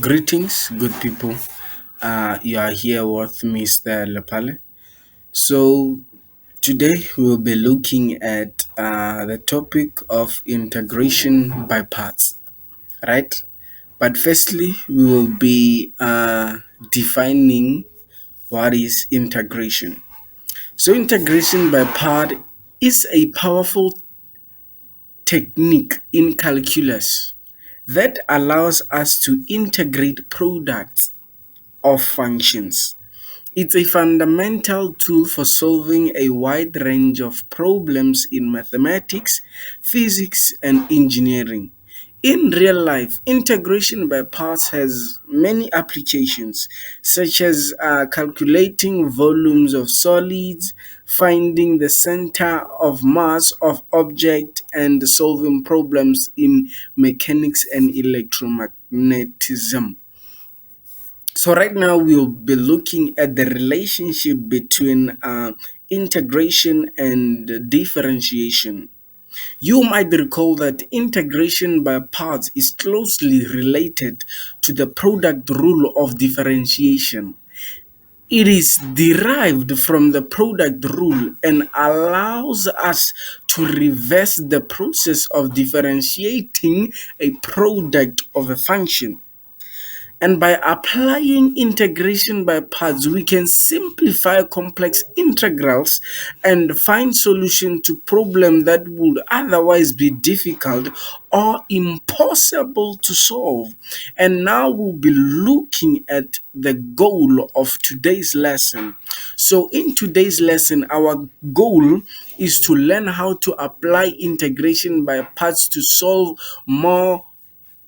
Greetings, good people. You are here with Mr. Lepale. So, today we'll be looking at the topic of integration by parts, right? But firstly, we will be defining what is integration. So, integration by part is a powerful technique in calculus that allows us to integrate products of functions. It's a fundamental tool for solving a wide range of problems in mathematics, physics, and engineering. In real life, integration by parts has many applications, such as calculating volumes of solids, finding the center of mass of object, and solving problems in mechanics and electromagnetism. So right now we'll be looking at the relationship between integration and differentiation. You might recall that integration by parts is closely related to the product rule of differentiation. It is derived from the product rule and allows us to reverse the process of differentiating a product of a function. And by applying integration by parts, we can simplify complex integrals and find solutions to problems that would otherwise be difficult or impossible to solve. And now we'll be looking at the goal of today's lesson. So, in today's lesson, our goal is to learn how to apply integration by parts to solve more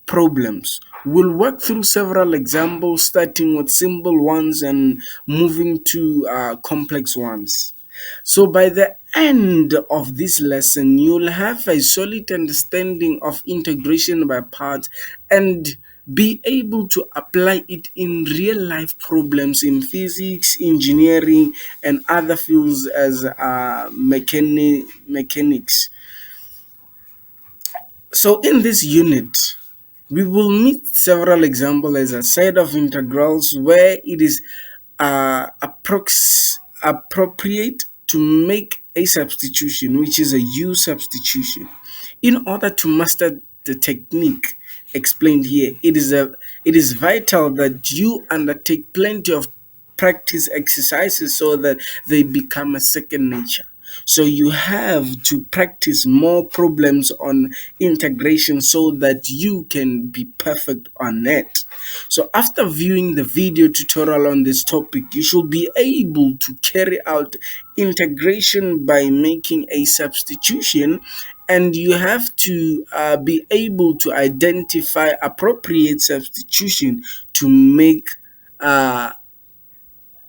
problems. We'll work through several examples, starting with simple ones and moving to complex ones. So, by the end of this lesson, you'll have a solid understanding of integration by parts and be able to apply it in real life problems in physics, engineering, and other fields as mechanics. So in this unit, we will meet several examples, as I said, of integrals where it is appropriate to make a substitution, which is a U substitution. In order to master the technique explained here, it is vital that you undertake plenty of practice exercises so that they become a second nature. So you have to practice more problems on integration so that you can be perfect on it. So after viewing the video tutorial on this topic, you should be able to carry out integration by making a substitution, and you have to be able to identify appropriate substitution to make uh,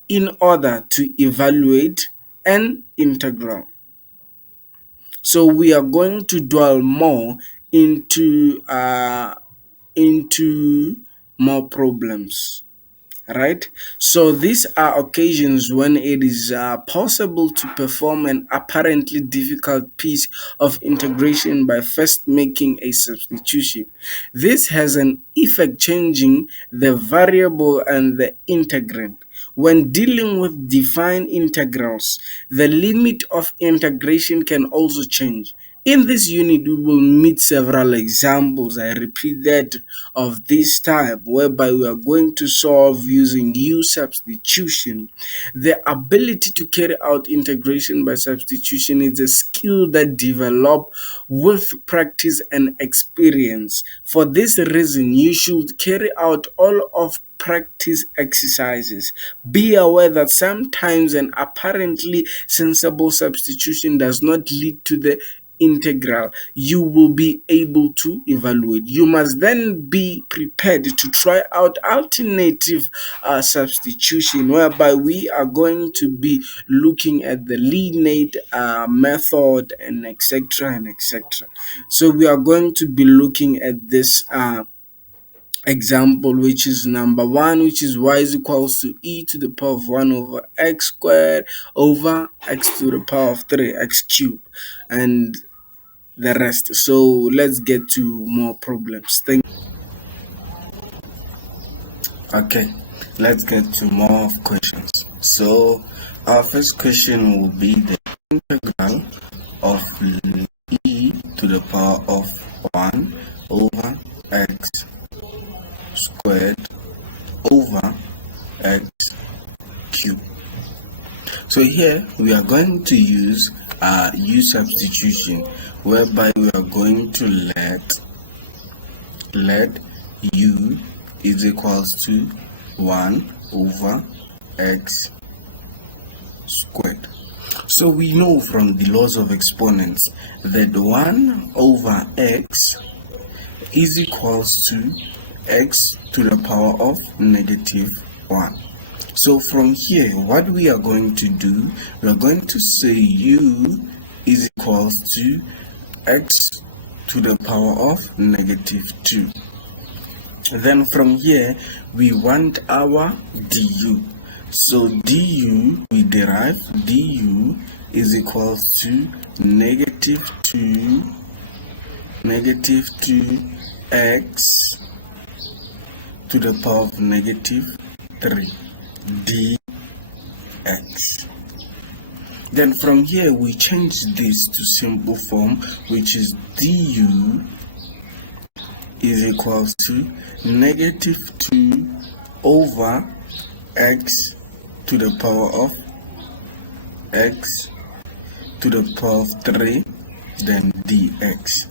in order to evaluate an integral. So we are going to dwell more into into more problems, right? So these are occasions when it is possible to perform an apparently difficult piece of integration by first making a substitution. This has an effect changing the variable and the integrand. When dealing with defined integrals, the limit of integration can also change. In this unit, we will meet several examples, I repeat that, of this type, whereby we are going to solve using U substitution. The ability to carry out integration by substitution is a skill that develops with practice and experience. For this reason, you should carry out all of practice exercises. Be aware that sometimes an apparently sensible substitution does not lead to the integral you will be able to evaluate. You must then be prepared to try out alternative substitution, whereby we are going to be looking at the linear method and etc. and etc. So we are going to be looking at this example, which is number one, which is y is equals to e to the power of 1 over x squared over x to the power of 3 x cubed, and the rest. So let's get to more problems. Thank Okay, let's get to more questions. So our first question will be the integral of e to the power of 1 over x squared over x cubed. So here we are going to use u substitution, whereby we are going to let u is equals to 1 over x squared. So we know from the laws of exponents that 1 over x is equals to x to the power of negative 1. So from here, what we are going to do, we are going to say u is equals to x to the power of negative 2. Then from here, we want our du. So du, we derive du is equals to negative 2x to the power of negative 3 dx. Then from here, we change this to simple form, which is du is equals to negative 2 over x to the power of x to the power of 3 then dx.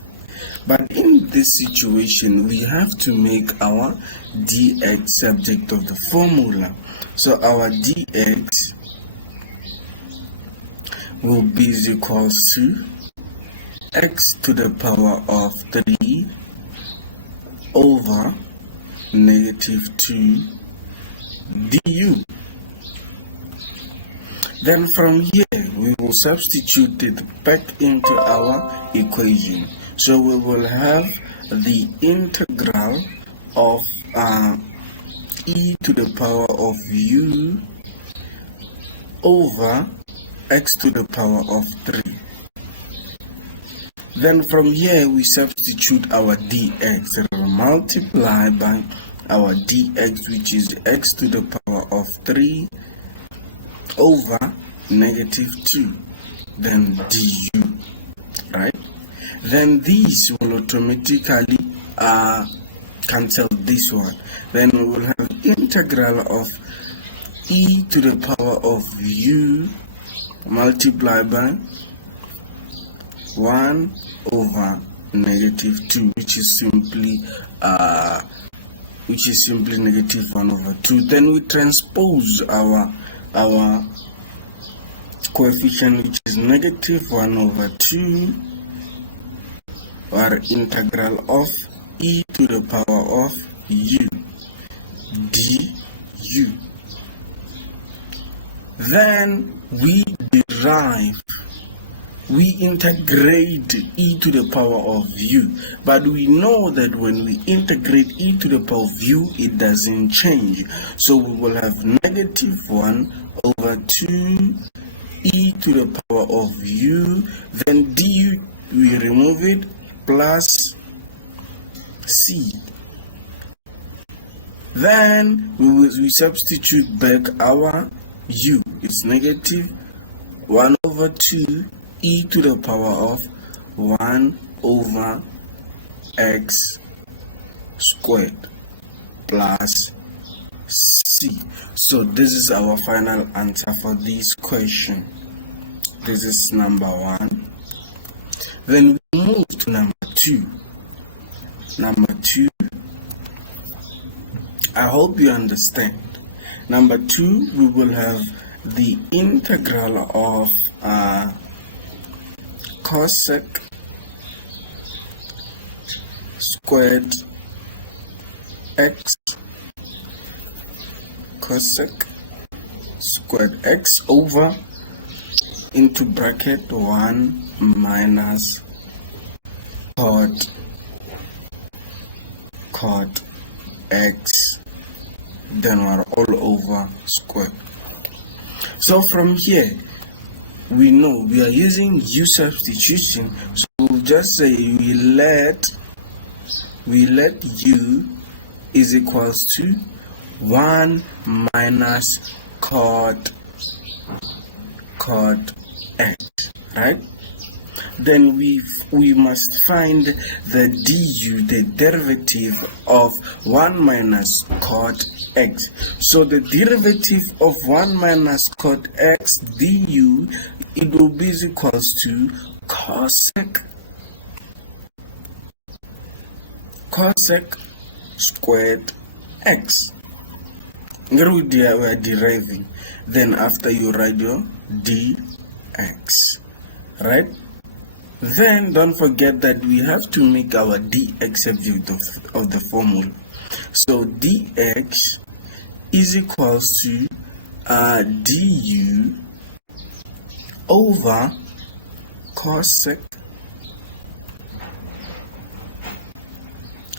But in this situation, we have to make our dx subject of the formula. So our dx will be equals to x to the power of 3 over negative 2 du. Then from here, we will substitute it back into our equation. So we will have the integral of e to the power of u over x to the power of 3. Then from here, we substitute our dx, multiply by our dx, which is x to the power of 3 over negative 2, then du, right? Then these will automatically cancel this one. Then we will have integral of e to the power of u multiplied by 1 over negative 2, which is simply negative 1 over 2. Then we transpose our coefficient, which is negative 1 over 2, or integral of e to the power of u du. Then we integrate e to the power of u, but we know that when we integrate e to the power of u, it doesn't change. So we will have negative 1 over 2 e to the power of u, then du, we remove it, plus c. Then we substitute back our u. It's negative 1 over 2 e to the power of 1 over x squared plus c. So this is our final answer for this question. This is number 1. Then we move to number 2. Number 2, I hope you understand. Number 2, we will have the integral of cosec squared x, cosec squared x over into bracket 1 minus cot x, then we're all over square. So from here, we know we are using u substitution, so we'll just say we let u is equals to 1 minus cot x, right? Then we must find the du, the derivative of 1 minus cot x. So the derivative of 1 minus cot x du, it will be equals to cosec squared x. Here we are deriving. Then after you write your dx, right? Then don't forget that we have to make our dx subject of the formula. So dx is equals to du over cosec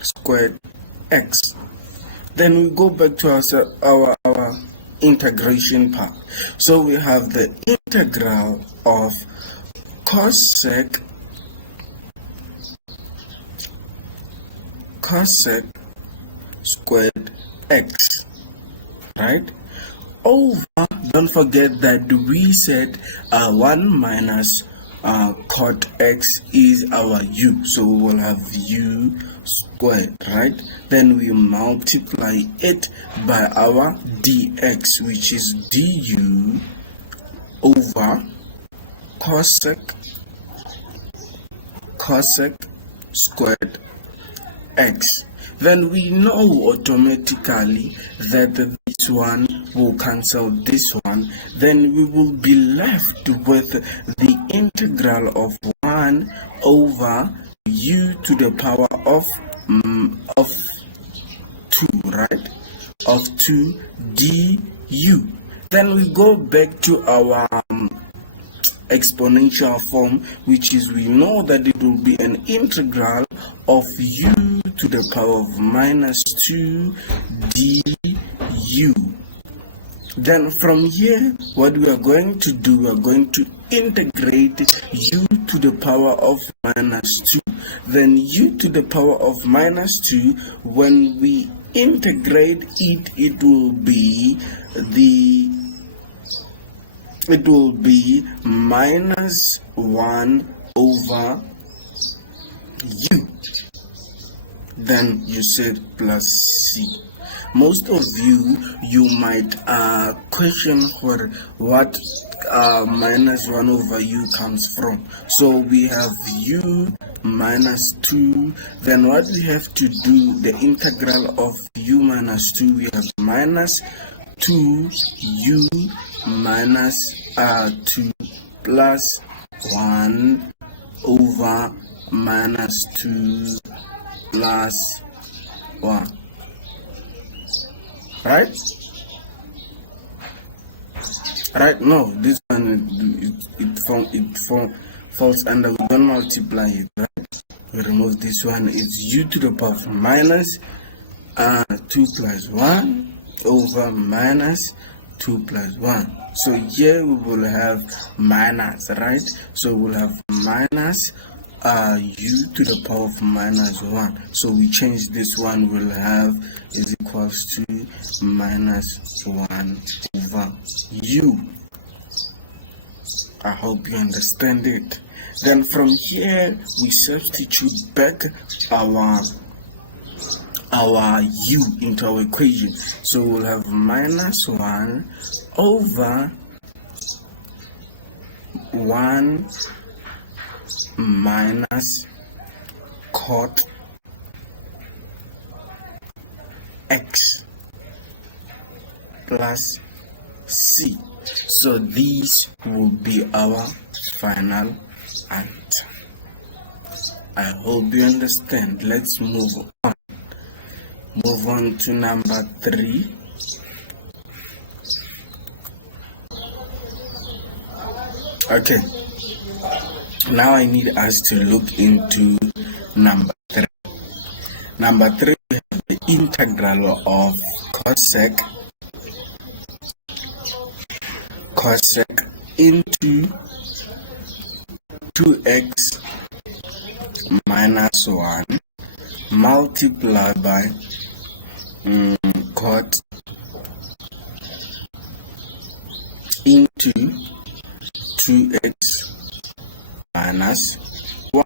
squared x. Then we go back to our integration part. So we have the integral of cosec squared x, right? Over, don't forget that we said 1 minus cot x is our u, so we will have u squared, right? Then we multiply it by our dx, which is du over cosec squared x. Then we know automatically that this one will cancel this one. Then we will be left with the integral of 1 over u to the power of 2, right? Of 2 du. Then we go back to our exponential form, which is, we know that it will be an integral of u to the power of minus 2 du. Then from here, what we are going to do, we are going to integrate u to the power of minus 2. Then u to the power of minus 2, when we integrate it, it will be minus 1 over u. Then you said plus c. Most of you might question for what minus 1 over u comes from. So we have u minus 2. Then what we have to do, the integral of u minus 2, we have minus 2u minus 2 plus 1 over minus 2 plus 1, right? No, this one falls under, we don't multiply it, right? We remove this one. It's u to the power of minus 2 plus 1 over minus 2 plus 1. So here we will have minus, right? So we'll have minus u to the power of minus 1. So we change this one, we'll have is equals to minus 1 over u. I hope you understand it. Then from here we substitute back our u into our equation. So we'll have minus 1 over 1 minus cot x plus c. So these will be our final answer. I hope you understand. Let's move on. Move on to number 3. Okay. Now I need us to look into number 3. Number 3, we have the integral of cosec into 2x minus 1 multiplied by cot into 2x minus 1.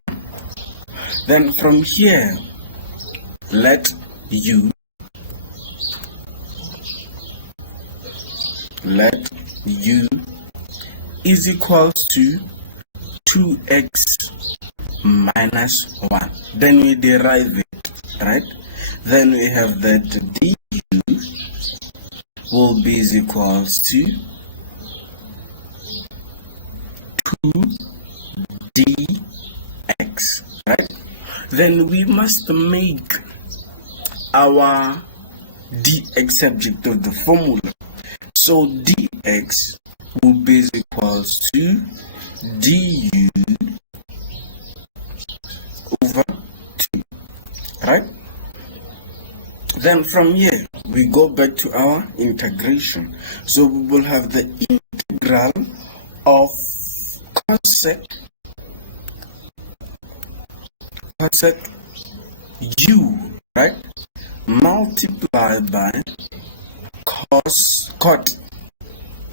Then from here, let u is equals to 2x minus 1. Then we derive it, right? Then we have that du will be is equals to 2dx, right? Then we must make our dx subject of the formula. So dx will be is equals to du over 2, right? Then from here we go back to our integration. So we will have the integral of cosec u, right, multiplied by cot,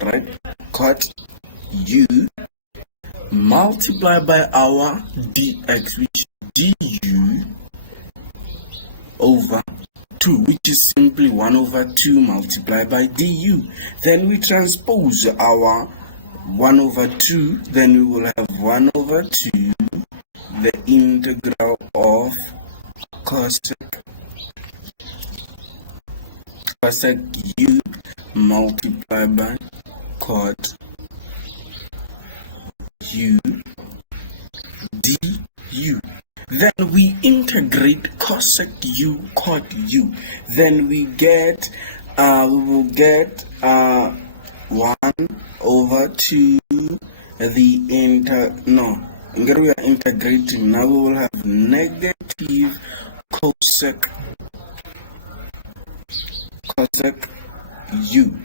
right, cot u multiplied by our dx, which is du over 2, which is simply 1 over 2 multiplied by du. Then we transpose our 1 over 2, then we will have 1 over 2, the integral of cosec u multiplied by cot u du. Then we integrate cosec u cot u. Then we get we will get 1 over 2 we are integrating. Now we will have negative cosec u,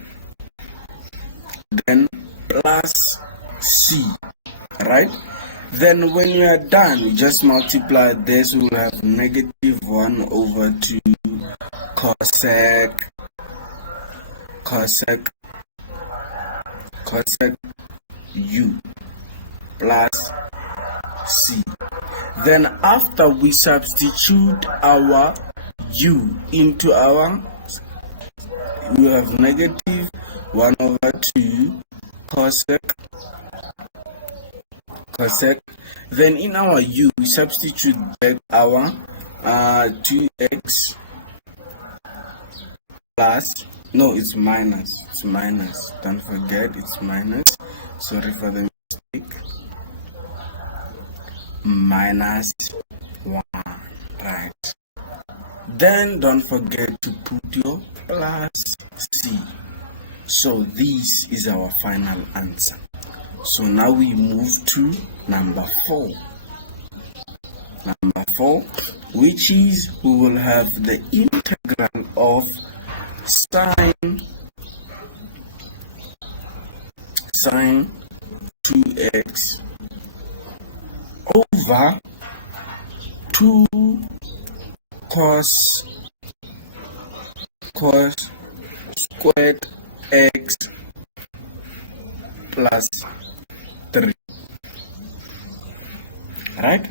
then plus c, right? Then when we are done, we just multiply this. We will have negative 1 over 2 cosec u plus c. Then after we substitute our u into our, we have negative 1 over 2 cosec. Then in our u we substitute back our 2x plus, no, it's minus, don't forget it's minus, sorry for the mistake, minus 1, right? Then don't forget to put your plus c. So this is our final answer. So now we move to number 4. Number 4, which is we will have the integral of sine 2x over 2 cos squared x plus 3, right?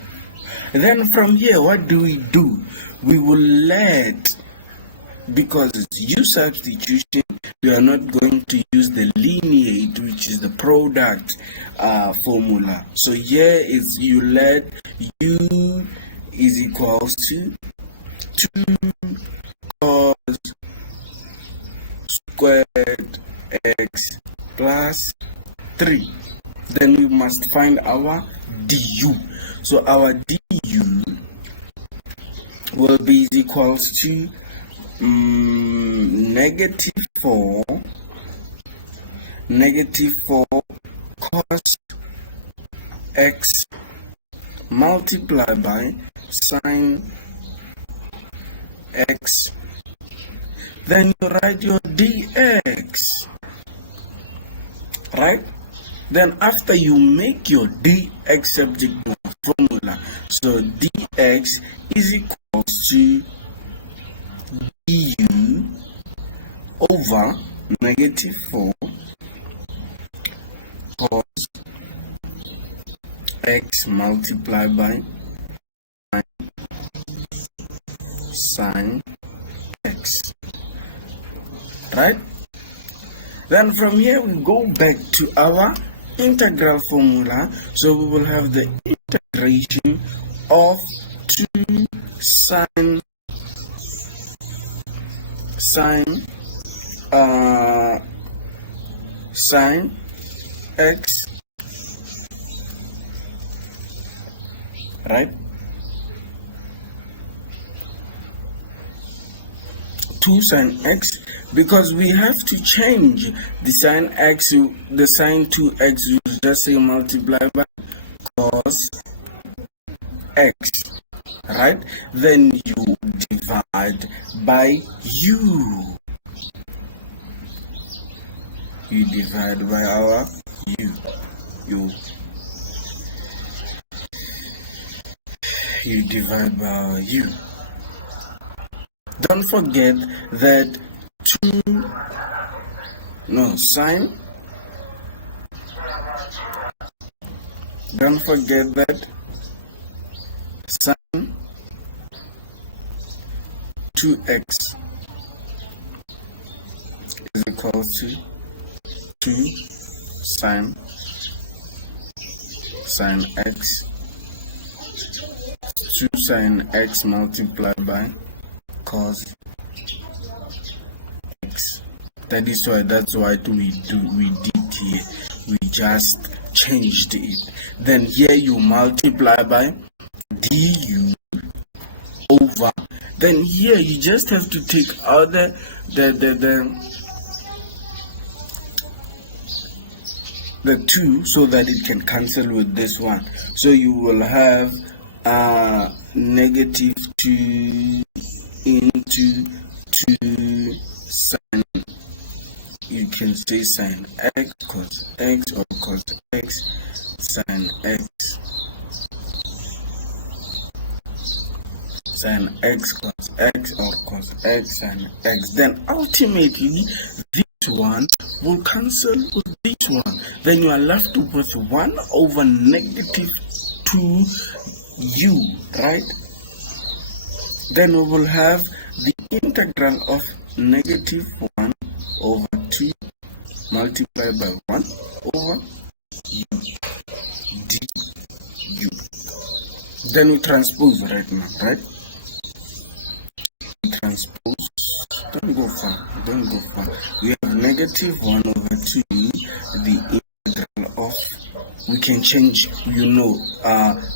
Then from here, what do? We will let, because it's u substitution, we are not going to use the lineate, which is the product formula. So here is you let u is equals to 2 cos squared x plus 3. Then we must find our du. So our du will be equals to negative 4 cos x multiplied by sine x. Then you write your dx, right? Then after you make your dx subject to the formula, so dx is equals to du over negative 4 cos x multiplied by sine x, right? Then from here we go back to our integral formula. So we will have the integration of 2 sine x, right? 2 sine x, because we have to change the sine x, the sine 2x, you just say multiply by cos x, right? Then you divide by u. You divide by our u. You divide by our u. Don't forget that sine. Don't forget that sine 2x is equal to 2 sine x, 2 sine x multiplied by cos x. That's why we did here. We just changed it. Then here you multiply by du over. Then here you just have to take out the 2 so that it can cancel with this one. So you will have negative 2 into 2 sine, you can say sine x cos x, or cos x sine x, sine x cos x, or cos x sine x. Then ultimately this one will cancel with this one. Then you are left with 1 over negative 2u, right? Then we will have the integral of negative 1 over 2 multiplied by 1 over u du. Then we transpose right now, right? We transpose. Don't go far. We have negative 1 over 2, the integral of, we can change,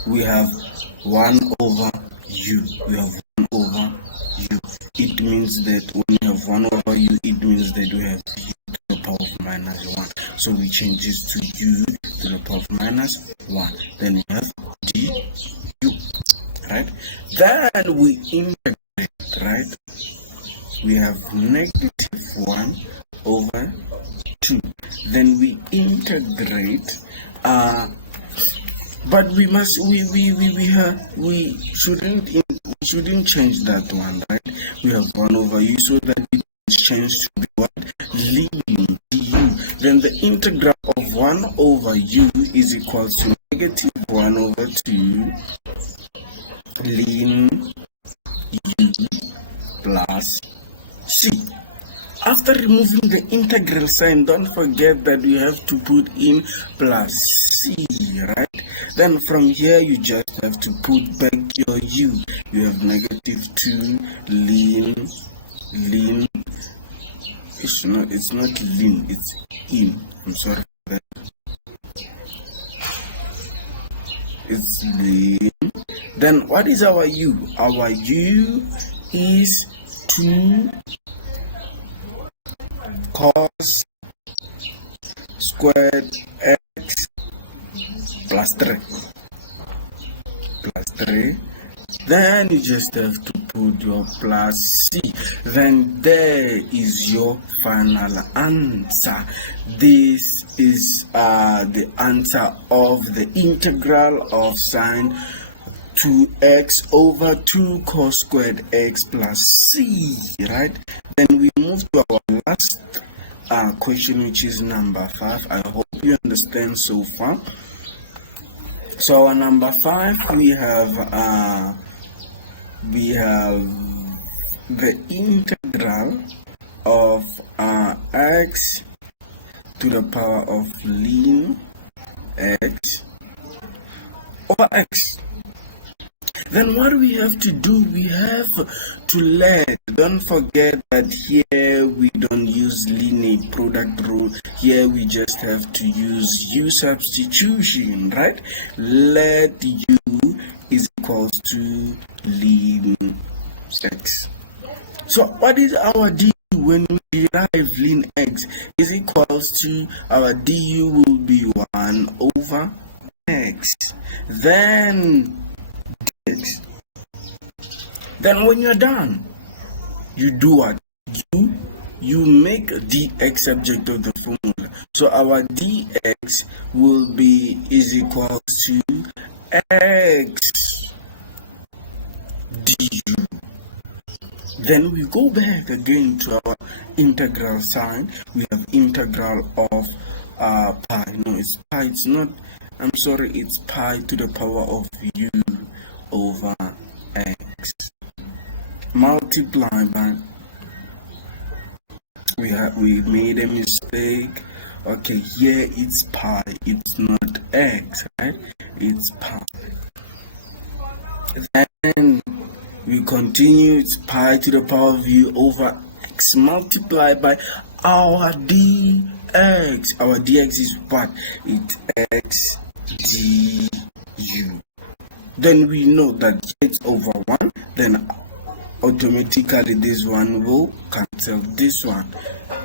we have 1 over u. We have 1 over u. It means that when we have 1 over u, it means that we have u to the power of minus 1. So we change this to u to the power of minus 1. Then we have du, right? Then we integrate, right? We have negative 1 over 2. Then we integrate, but we shouldn't change that one, right? We have 1 over u, so that it is changed to be what? Ln du. Then the integral of 1 over u is equal to negative 1 over 2 ln u plus c. After removing the integral sign, don't forget that you have to put in plus c, right? Then from here you just have to put back your u. You have negative 2 ln, it's not ln, it's in. I'm sorry for that. It's ln. Then what is our u? Our u is 2 cos squared x plus 3. Then you just have to put your plus c. Then there is your final answer. This is the answer of the integral of sine 2x over 2 cos squared x plus c, right? Then we move to our last question, which is number 5. I hope you understand so far. So our number 5, we have the integral of x to the power of ln x over x. Then what we have to do, we have to don't forget that here we don't use linear product rule. Here we just have to use u substitution, right? Let u is equals to ln x. So what is our du when we derive ln x? Is equals to, our du will be 1 over x. Then when you're done, you do what? You make dx subject of the formula. So our dx will be is equal to x du. Then we go back again to our integral sign. We have integral of pi. No, it's pi. It's not. I'm sorry. It's pi to the power of u over x. Multiply by. We made a mistake. Okay, here it's pi. It's not x, right? It's pi. Then we continue. It's pi to the power of u over x multiplied by our dx. Our dx is what? It's x du. Then we know that it's over 1. Then automatically this one will cancel this one,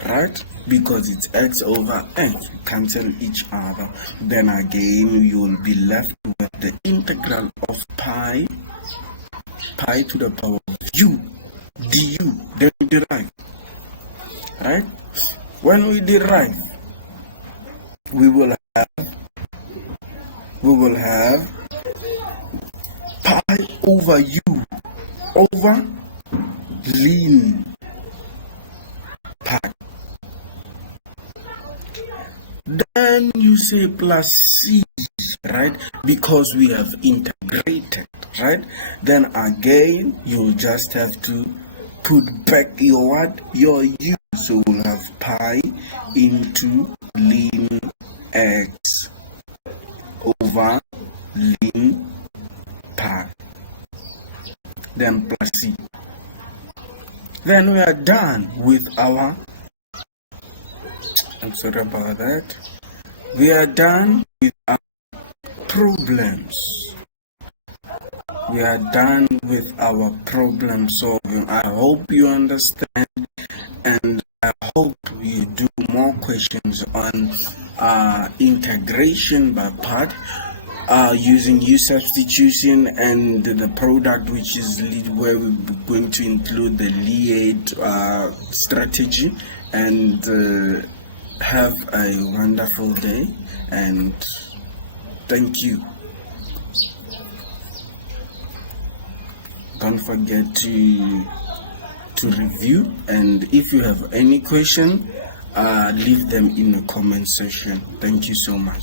right? Because it's x over x, cancel each other. Then again you will be left with the integral of pi to the power of u du. Then we derive, right? When we derive, we will have pi over u over ln pi. Then you say plus c, right? Because we have integrated, right? Then again you just have to put back your what? Your u. So we'll have pi into ln x over ln pi. Then plus c. Then we are done with our, I'm sorry about that. We are done with our problems. We are done with our problem solving. I hope you understand, and I hope you do more questions on integration by part, using u substitution and the product, which is where we're going to include the Liade strategy. And have a wonderful day, and thank you. Don't forget to review, and if you have any question, leave them in the comment section. Thank you so much.